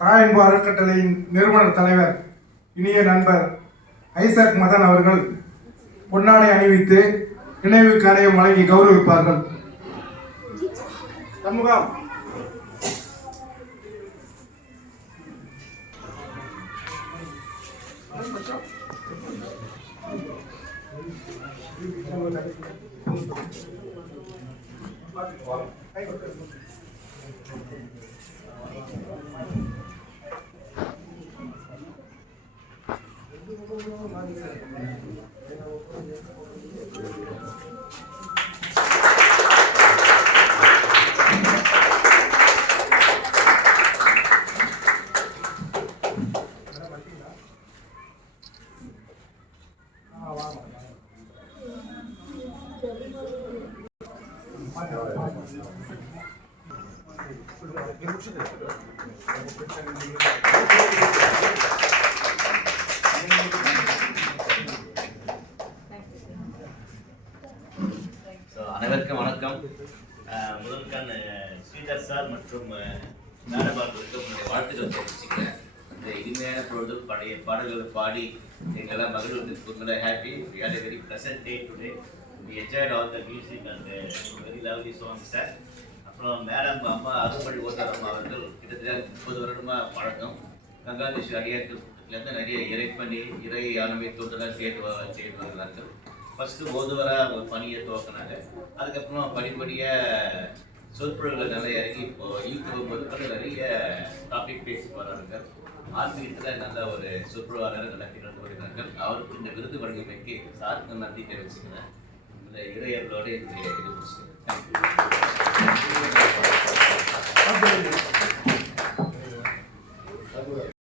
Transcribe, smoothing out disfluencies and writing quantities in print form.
தாயன்பு அறக்கட்டளையின் நிறுவனர் தலைவர் இனிய நண்பர் ஐசக் மதன் அவர்கள் பொன்னாடை அணிவித்து நினைவு கரையம் வழங்கி கௌரவிப்பார்கள். சண்முகம். அனைவருக்கும் வணக்கம். முதல்கண் ஸ்ரீதர் சார் மற்றும் நாடபார்களுக்கு உங்களுடைய வாழ்த்துக்கள் தெரிவிச்சுக்கிறேன். இந்த இனிமையான பொழுது பழைய பாடல்களை பாடி எங்கெல்லாம் மகிழ்வுக்கு happy. We had a very pleasant day today. We enjoyed all the music and very lovely songs, sir. அப்புறம் மேடம் அம்மா அருள்மொழி ஓட்டார் அம்மா அவர்கள் கிட்டத்தட்ட 30 வருடமாக பழக்கம். கங்காதேஸ்வரி அடியார் கூட்டத்திலேருந்து நிறைய இறைப்பணி இறை ஆளுமை தொண்டெல்லாம் செய்து வருகிறார்கள். ஃபஸ்ட்டு ஓதுவராக பணியை துவக்கினாங்க. அதுக்கப்புறம் படிப்படியாக சொற்பொழிவுகளை நல்லா இறங்கி இப்போ யூடியூப் போது நிறைய டாபிக் பேசி போகிறார்கள். ஆன்மீகத்தில் நல்ல ஒரு சொற்பொழிவாளர் நல்லா திகழ்ந்து வருகிறார்கள். அவருக்கு இந்த விருது வழங்கியமைக்கு சாருக்கு நன்றி தெரிவிச்சுக்கிறேன். இந்த இறையர்களோடு இது முடிச்சுக்கிறேன். தேங்க்யூ.